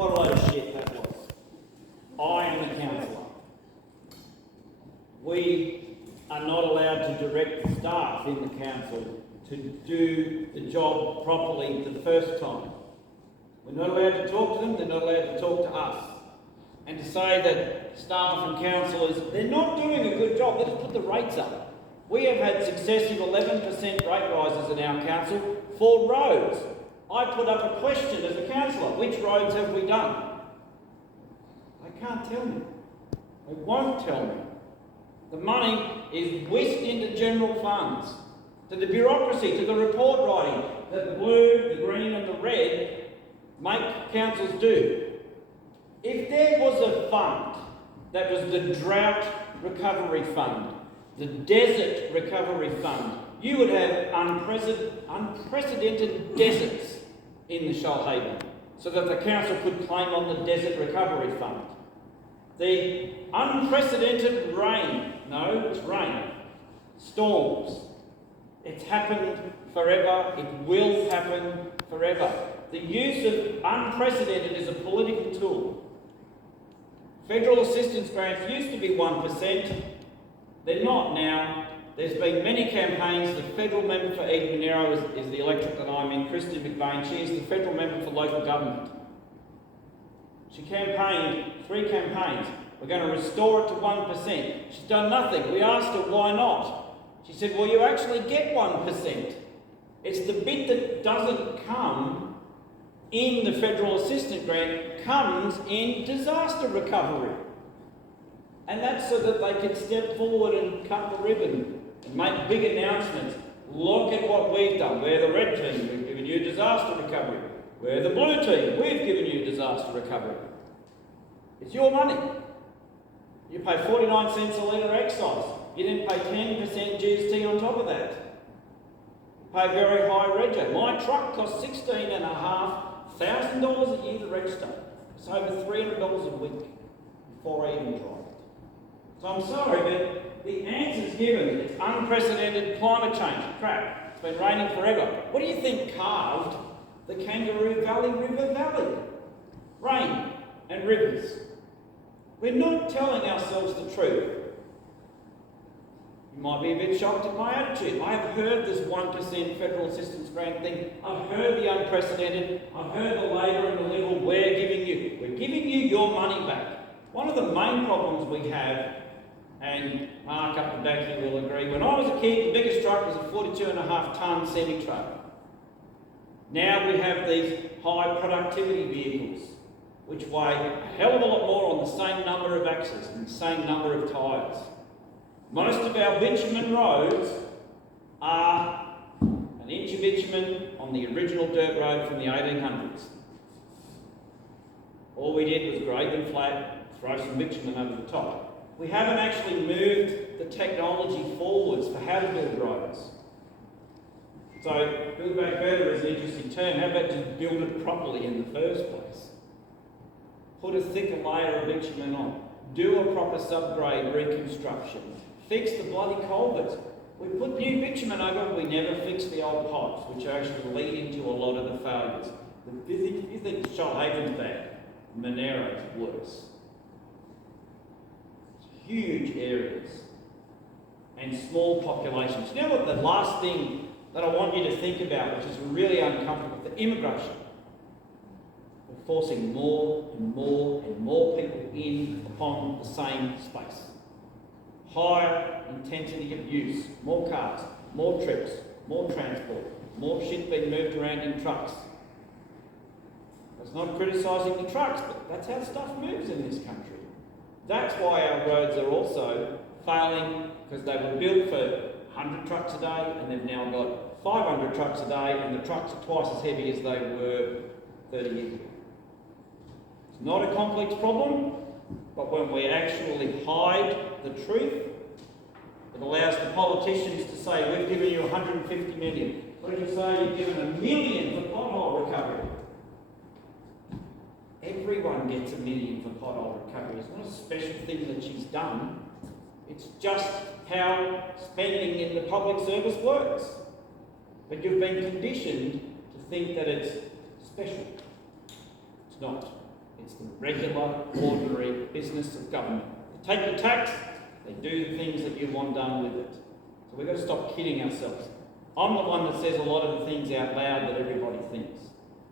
What a load of shit that was. I am the councillor. We are not allowed to direct the staff in the council to do the job properly the first time. We're not allowed to talk to them, they're not allowed to talk to us. And to say that staff and councillors, they're not doing a good job, let's put the rates up. We have had successive 11% rate rises in our council for roads. I put up a question as a councillor, which roads have we done? They can't tell me. They won't tell me. The money is whisked into general funds, to the bureaucracy, to the report writing that the blue, the green and the red make councils do. If there was a fund that was the drought recovery fund, the desert recovery fund, you would have unprecedented deserts in the Shoalhaven so that the council could claim on the desert recovery fund. The unprecedented rain, no, it's rain, storms. It's happened forever, it will happen forever. The use of unprecedented is a political tool. Federal assistance grants used to be 1%, they're not now. There's been many campaigns. The federal member for Eden Monaro is the electorate that I'm in, Kristen McVeigh. She is the federal member for local government. She campaigned 3 campaigns. We're going to restore it to 1%. She's done nothing. We asked her why not. She said, well, you actually get 1%. It's the bit that doesn't come in the federal assistance grant comes in disaster recovery. And that's so that they can step forward and cut the ribbon and make big announcements. Look at what we've done. We're the red team, we've given you disaster recovery. We're the blue team, we've given you disaster recovery. It's your money. You pay 49 cents a litre excise. You didn't pay 10% GST on top of that. You pay very high rego. My truck costs $16,500 a year to register. It's over $300 a week before I even drive. So I'm sorry, but the answer's given. It's unprecedented climate change. Crap. It's been raining forever. What do you think carved the Kangaroo Valley River Valley? Rain and rivers. We're not telling ourselves the truth. You might be a bit shocked at my attitude. I have heard this 1% federal assistance grant thing. I've heard the unprecedented. I've heard the Labor and the Liberal, we're giving you your money back. One of the main problems we have, and Mark up the back here will agree, when I was a kid, the biggest truck was a 42.5 tonne semi-truck. Now we have these high productivity vehicles, which weigh a hell of a lot more on the same number of axles and the same number of tyres. Most of our bitumen roads are an inch of bitumen on the original dirt road from the 1800s. All we did was grade them flat, throw some bitumen over the top. We haven't actually moved the technology forwards for how to build roads. So, build back better is an interesting term. How about just build it properly in the first place? Put a thicker layer of bitumen on. Do a proper subgrade reconstruction. Fix the bloody culverts. We put new bitumen over, we never fix the old pipes, which actually lead into a lot of the failures. If you think Shoalhaven's bad, Monaro's worse. Huge areas and small populations. You know what the last thing that I want you to think about, which is really uncomfortable, the immigration. We're forcing more and more and more people in upon the same space. Higher intensity of use, more cars, more trips, more transport, more shit being moved around in trucks. That's not criticising the trucks, but that's how stuff moves in this country. That's why our roads are also failing, because they were built for 100 trucks a day and they've now got 500 trucks a day and the trucks are twice as heavy as they were 30 years ago. It's not a complex problem, but when we actually hide the truth, it allows the politicians to say, we've given you 150 million. What did you say? You've given $1 million for pothole recovery. Everyone gets $1 million for pothole recovery. It's not a special thing that she's done. It's just how spending in the public service works. But you've been conditioned to think that it's special. It's not. It's the regular, ordinary business of government. They take your tax, they do the things that you want done with it. So we've got to stop kidding ourselves. I'm the one that says a lot of the things out loud that everybody thinks.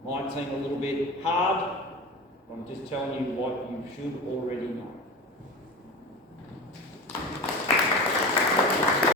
Might seem a little bit hard, but I'm just telling you what you should already know.